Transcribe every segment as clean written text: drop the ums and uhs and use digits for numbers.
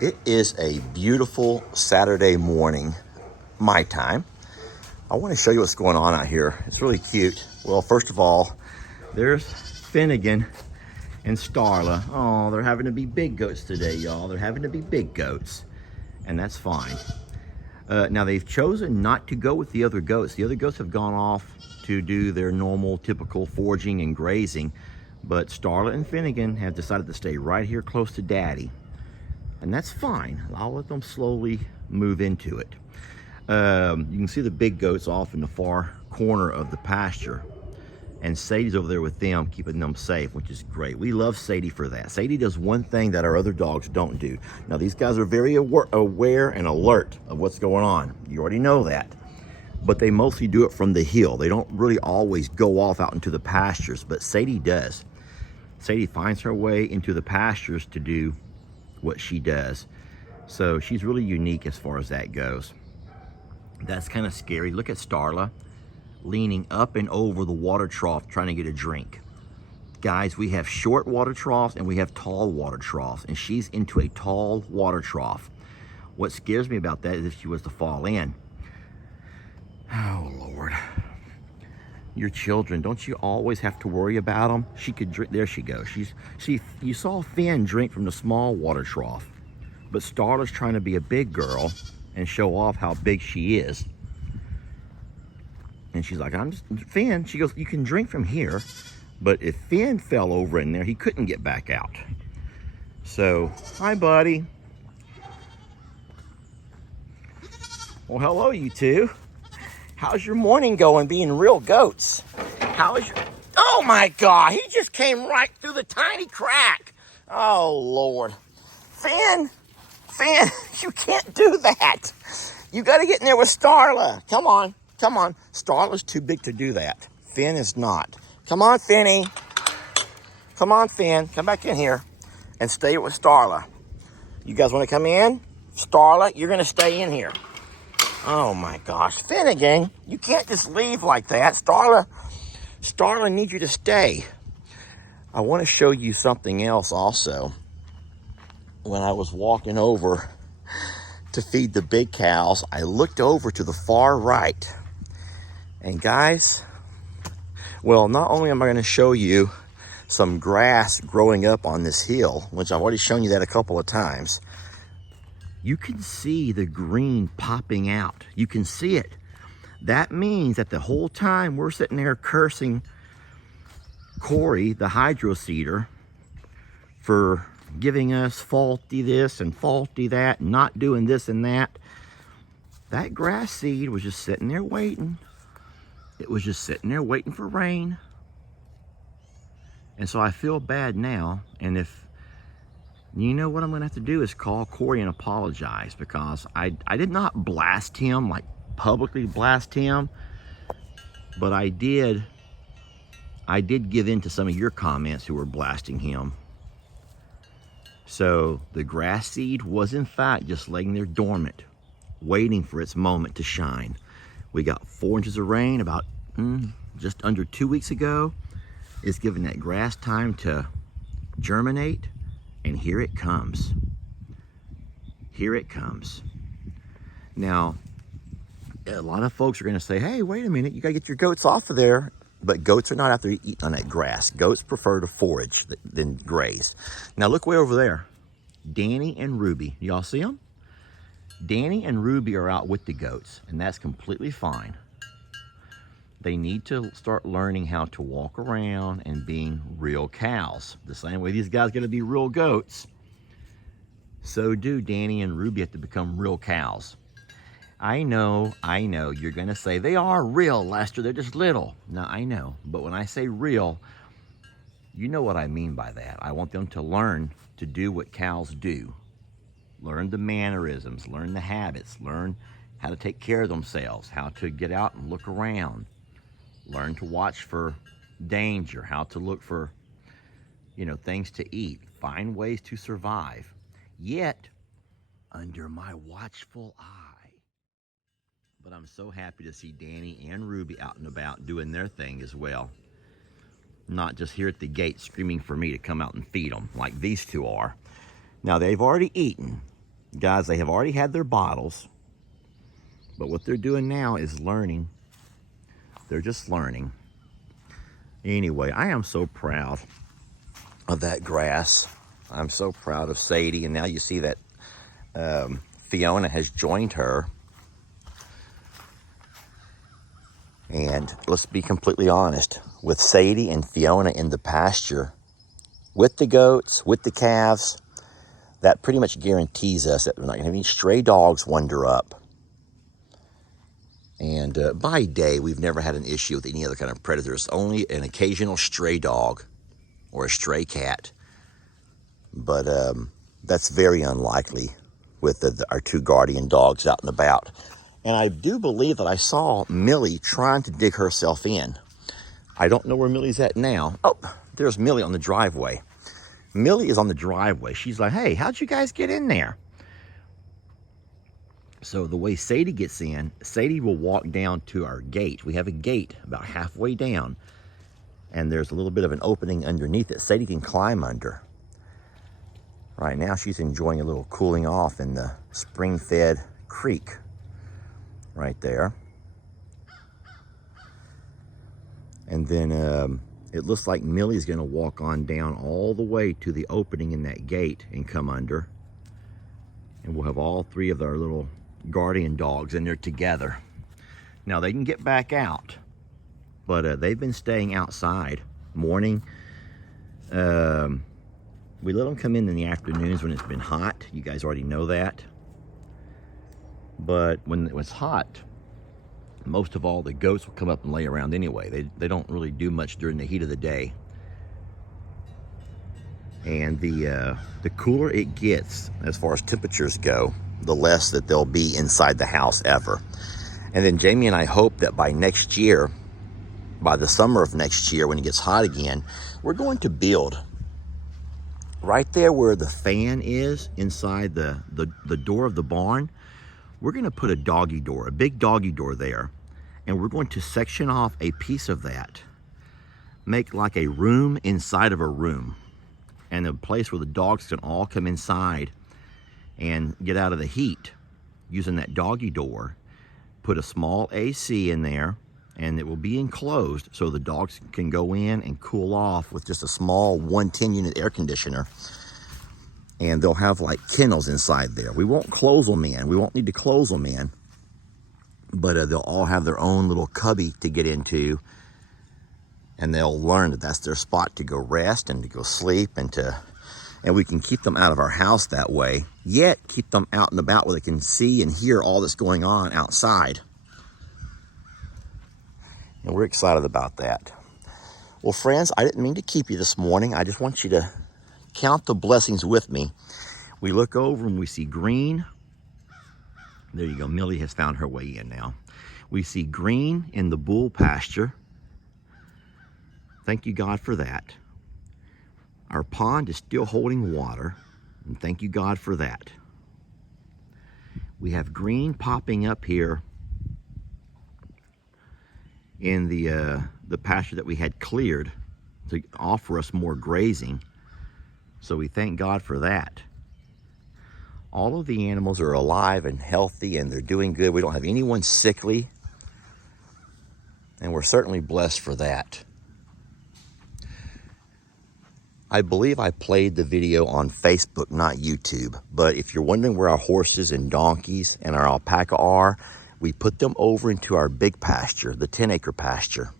It is a beautiful Saturday morning, my time. I want to show you what's going on out here. It's really cute. Well, first of all, there's Finnegan and Starla. Oh, they're having to be big goats today, y'all. They're having to be big goats, and that's fine. Now, they've chosen not to go with the other goats. The other goats have gone off to do their normal, typical foraging and grazing, but Starla and Finnegan have decided to stay right here close to Daddy. And that's fine. I'll let them slowly move into it. You can see the big goats off in the far corner of the pasture. And Sadie's over there with them, keeping them safe, which is great. We love Sadie for that. Sadie does one thing that our other dogs don't do. Now, these guys are very aware and alert of what's going on. You already know that. But they mostly do it from the hill. They don't really always go off out into the pastures, but Sadie does. Sadie finds her way into the pastures to do what she does. So she's really unique as far as that goes. That's kind of scary. Look at Starla leaning up and over the water trough trying to get a drink. Guys, we have short water troughs and we have tall water troughs, and she's into a tall water trough. What scares me about that is if she was to fall in. Oh, Lord. Your children, don't you always have to worry about them? She could drink. There she goes. You saw Finn drink from the small water trough, but Starla's trying to be a big girl and show off how big she is. And she's like, Finn, she goes, you can drink from here, but if Finn fell over in there, he couldn't get back out. So, hi, buddy. Well, hello, you two. How's your morning going being real goats? Oh my God, he just came right through the tiny crack. Oh Lord. Finn, you can't do that. You gotta get in there with Starla. Come on. Starla's too big to do that. Finn is not. Come on, Finny. Come on, Finn, come back in here and stay with Starla. You guys wanna come in? Starla, you're gonna stay in here. Oh my gosh, Finnegan, you can't just leave like that. Starla needs you to stay. I want to show you something else also. When I was walking over to feed the big cows, I looked over to the far right. And guys, well, not only am I going to show you some grass growing up on this hill, which I've already shown you that a couple of times, you can see the green popping out. You can see it. That means that the whole time we're sitting there cursing Corey, the hydro seeder, for giving us faulty this and faulty that, and not doing this and that, that grass seed was just sitting there waiting. It was just sitting there waiting for rain. And so I feel bad now, and if You know what I'm gonna have to do is call Corey and apologize, because I did not blast him, like publicly blast him, but I did give in to some of your comments who were blasting him. So the grass seed was in fact just laying there dormant, waiting for its moment to shine. We got 4 inches of rain about just under 2 weeks ago. It's given that grass time to germinate, and here it comes. Here it comes. Now, a lot of folks are going to say, hey, wait a minute, you got to get your goats off of there. But goats are not out there eating on that grass. Goats prefer to forage than graze. Now look way over there. Dani and Rubi. Y'all see them? Dani and Rubi are out with the goats, and that's completely fine. They need to start learning how to walk around and being real cows. The same way these guys got to be real goats, so do Dani and Rubi have to become real cows. I know, you're gonna say, they are real, Lester, they're just little. No, I know, but when I say real, you know what I mean by that. I want them to learn to do what cows do. Learn the mannerisms, learn the habits, learn how to take care of themselves, how to get out and look around, learn to watch for danger, how to look for, things to eat, find ways to survive, yet under my watchful eye. But I'm so happy to see Dani and Rubi out and about doing their thing as well. Not just here at the gate screaming for me to come out and feed them like these two are. Now they've already eaten. Guys, they have already had their bottles. But what they're doing now is learning. They're just learning. Anyway, I am so proud of that grass. I'm so proud of Sadie. And now you see that Fiona has joined her. And let's be completely honest, with Sadie and Fiona in the pasture, with the goats, with the calves, that pretty much guarantees us that we're not going to have any stray dogs wander up. And by day, we've never had an issue with any other kind of predators, only an occasional stray dog or a stray cat. But that's very unlikely with our 2 guardian dogs out and about. And I do believe that I saw Millie trying to dig herself in. I don't know where Millie's at now. Oh, there's Millie on the driveway. Millie is on the driveway. She's like, hey, how'd you guys get in there? So the way Sadie gets in, Sadie will walk down to our gate. We have a gate about halfway down, and there's a little bit of an opening underneath it Sadie can climb under. Right now, she's enjoying a little cooling off in the spring-fed creek right there. And then it looks like Millie's gonna walk on down all the way to the opening in that gate and come under. And we'll have all 3 of our little guardian dogs in there together. Now they can get back out, but they've been staying outside morning. We let them come in the afternoons when it's been hot. You guys already know that. But when it was hot, most of all the goats will come up and lay around anyway. They don't really do much during the heat of the day. And the cooler it gets as far as temperatures go, the less that they'll be inside the house ever. And then Jamie and I hope that by next year, by the summer of next year when it gets hot again, we're going to build right there where the fan is inside the door of the barn. We're going to put a doggy door, a big doggy door there, and we're going to section off a piece of that, make like a room inside of a room, and a place where the dogs can all come inside and get out of the heat using that doggy door. Put a small AC in there, and it will be enclosed so the dogs can go in and cool off with just a small 110 unit air conditioner. And they'll have like kennels inside there. We won't close them in. We won't need to close them in. But they'll all have their own little cubby to get into. And they'll learn that that's their spot to go rest and to go sleep. And we can keep them out of our house that way. Yet keep them out and about where they can see and hear all that's going on outside. And we're excited about that. Well, friends, I didn't mean to keep you this morning. I just want you to count the blessings with me. We look over and we see green. There you go. Millie has found her way in now. We see green in the bull pasture. Thank you, God, for that. Our pond is still holding water, and thank you, God, for that. We have green popping up here in the pasture that we had cleared to offer us more grazing. So we thank God for that. All of the animals are alive and healthy, and they're doing good. We don't have anyone sickly, and we're certainly blessed for that. I believe I played the video on Facebook, not YouTube, but if you're wondering where our horses and donkeys and our alpaca are, we put them over into our big pasture, the 10-acre pasture,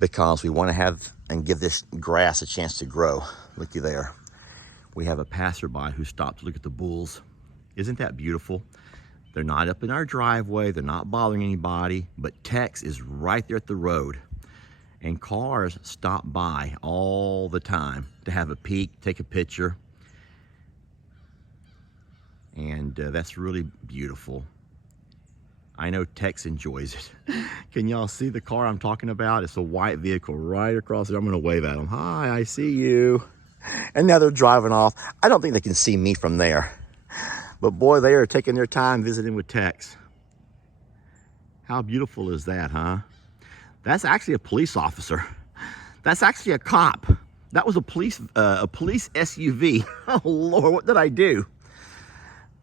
because we want to have and give this grass a chance to grow. Looky there. We have a passerby who stopped to look at the bulls. Isn't that beautiful? They're not up in our driveway. They're not bothering anybody, but Tex is right there at the road. And cars stop by all the time to have a peek, take a picture. And that's really beautiful. I know Tex enjoys it. Can y'all see the car I'm talking about? It's a white vehicle right across there. I'm gonna wave at them. Hi, I see you. And now they're driving off. I don't think they can see me from there. But boy, they are taking their time visiting with Tex. How beautiful is that, huh? That's actually a police officer. That's actually a cop. That was a police SUV. Oh Lord, what did I do?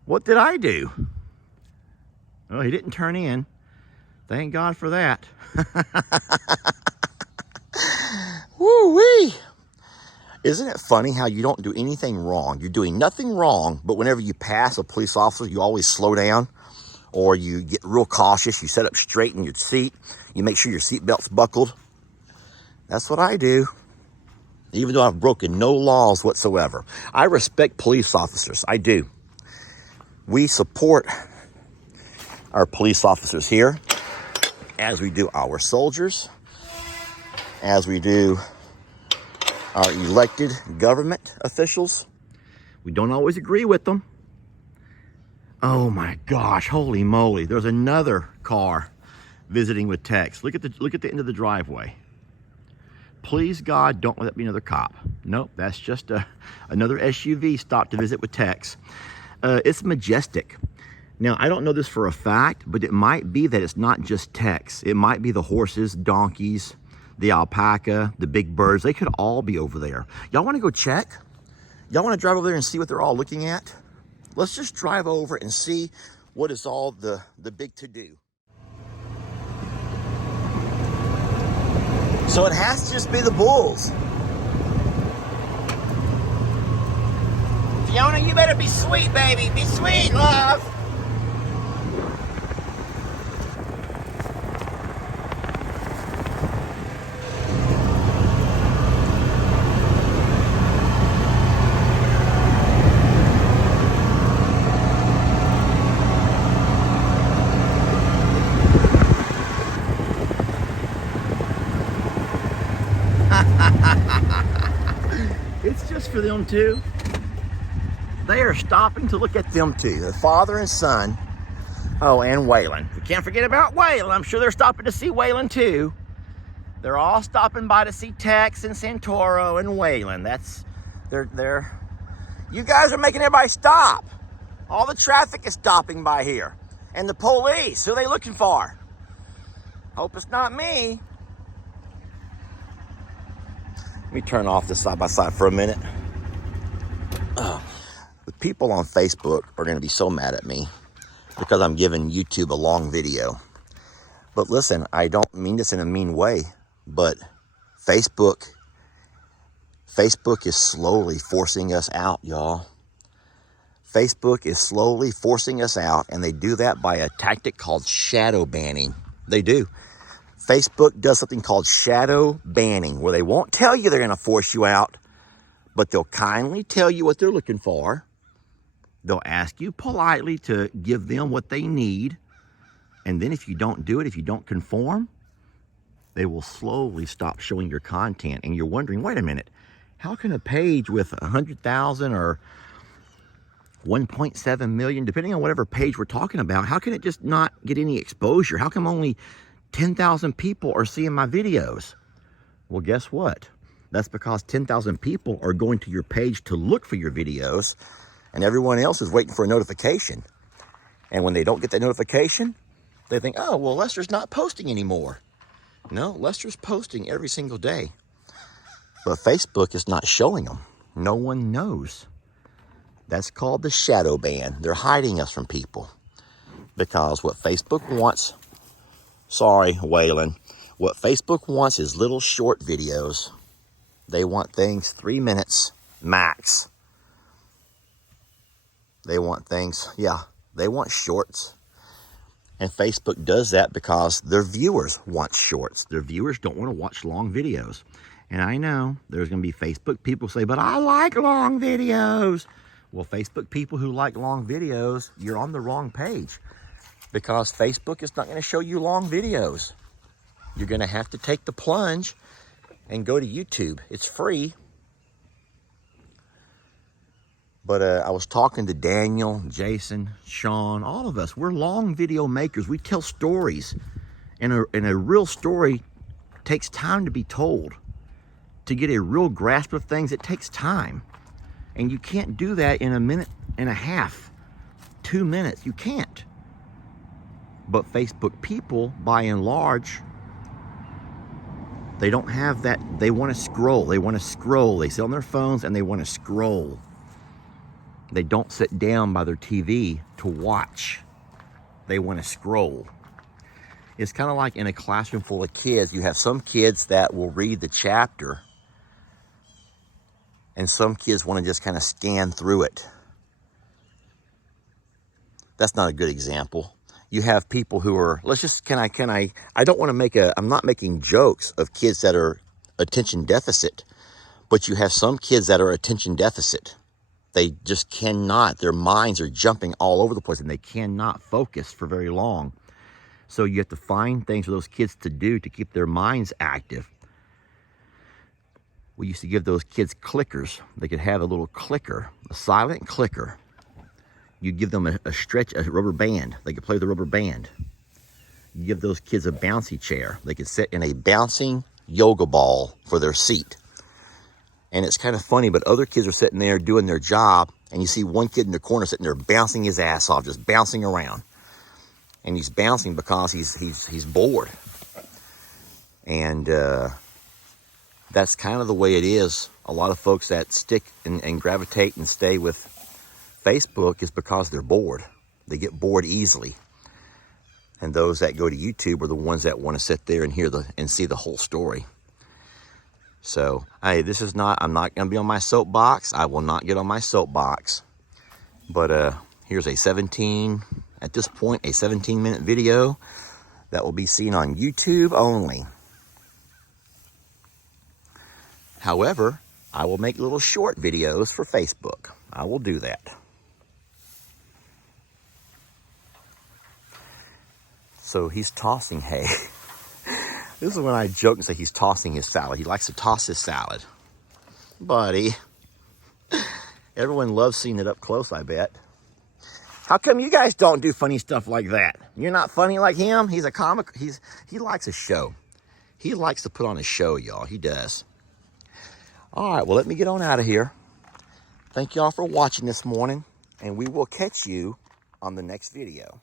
What did I do? Well, he didn't turn in. Thank God for that. Woo-wee. Isn't it funny how you don't do anything wrong? You're doing nothing wrong, but whenever you pass a police officer, you always slow down, or you get real cautious. You sit up straight in your seat. You make sure your seatbelt's buckled. That's what I do, even though I've broken no laws whatsoever. I respect police officers. I do. We support our police officers here, as we do our soldiers, as we do our elected government officials. We don't always agree with them. Oh my gosh, holy moly. There's another car visiting with Tex. Look at the end of the driveway. Please God, don't let that be another cop. Nope, that's just another SUV stopped to visit with Tex. It's majestic. Now, I don't know this for a fact, but it might be that it's not just Tex. It might be the horses, donkeys, the alpaca, the big birds. They could all be over there. Y'all want to go check? Y'all want to drive over there and see what they're all looking at? Let's just drive over and see what is all the big to-do. So it has to just be the bulls. Fiona, you better be sweet, baby. Be sweet, love. It's just for them two. They are stopping to look at them two, the father and son. Oh, and Waylon. We can't forget about Waylon. I'm sure they're stopping to see Waylon too. They're all stopping by to see Tex and Santoro and Waylon. They're you guys are making everybody stop. All the traffic is stopping by here. And the police, who are they looking for? Hope it's not me. Let me turn off this side-by-side for a minute. The people on Facebook are going to be so mad at me because I'm giving YouTube a long video. But listen, I don't mean this in a mean way, but Facebook is slowly forcing us out, y'all. Facebook is slowly forcing us out, and they do that by a tactic called shadow banning. They do. Facebook does something called shadow banning, where they won't tell you they're going to force you out, but they'll kindly tell you what they're looking for. They'll ask you politely to give them what they need. And then if you don't do it, if you don't conform, they will slowly stop showing your content. And you're wondering, wait a minute, How can a page with 100,000 or 1.7 million, depending on whatever page we're talking about, how can it just not get any exposure? How come only 10,000 people are seeing my videos? Well, guess what? That's because 10,000 people are going to your page to look for your videos, and everyone else is waiting for a notification. And when they don't get that notification, they think, oh, well, Lester's not posting anymore. No, Lester's posting every single day. But Facebook is not showing them. No one knows. That's called the shadow ban. They're hiding us from people. Because what Facebook wants, sorry, Waylon, what Facebook wants is little short videos. They want things 3 minutes max. They want things, they want shorts. And Facebook does that because their viewers want shorts. Their viewers don't want to watch long videos. And I know there's going to be Facebook people say, but I like long videos. Well, Facebook people who like long videos, you're on the wrong page. Because Facebook is not going to show you long videos. You're going to have to take the plunge and go to YouTube. It's free. But I was talking to Daniel, Jason, Sean, all of us. We're long video makers. We tell stories. And a real story takes time to be told. To get a real grasp of things, it takes time. And you can't do that in a minute and a half, 2 minutes. You can't. But Facebook people, by and large, they don't have that. They want to scroll. They want to scroll. They sit on their phones and they want to scroll. They don't sit down by their TV to watch. They want to scroll. It's kind of like in a classroom full of kids. You have some kids that will read the chapter, and some kids want to just kind of scan through it. That's not a good example. You have people who are, I don't want to I'm not making jokes of kids that are attention deficit, but you have some kids that are attention deficit. They just cannot, their minds are jumping all over the place and they cannot focus for very long. So you have to find things for those kids to do to keep their minds active. We used to give those kids clickers. They could have a little clicker, a silent clicker. You give them a rubber band. They could play with the rubber band. You give those kids a bouncy chair. They could sit in a bouncing yoga ball for their seat. And it's kind of funny, but other kids are sitting there doing their job, and you see one kid in the corner sitting there bouncing his ass off, just bouncing around. And he's bouncing because he's bored. And that's kind of the way it is. A lot of folks that stick and gravitate and stay with Facebook is because they're bored. They get bored easily. And those that go to YouTube are the ones that want to sit there and see the whole story. So, hey, I'm not going to be on my soapbox. I will not get on my soapbox. But here's at this point, a 17-minute video that will be seen on YouTube only. However, I will make little short videos for Facebook. I will do that. So he's tossing hay. This is when I joke and say he's tossing his salad. He likes to toss his salad. Buddy. Everyone loves seeing it up close, I bet. How come you guys don't do funny stuff like that? You're not funny like him? He's a comic. He likes a show. He likes to put on a show, y'all. He does. All right, well, let me get on out of here. Thank y'all for watching this morning, and we will catch you on the next video.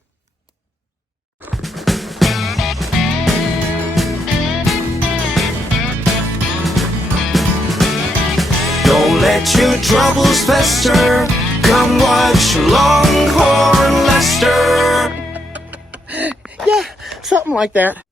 Don't let your troubles fester. Come watch Longhorn Lester. Yeah, something like that.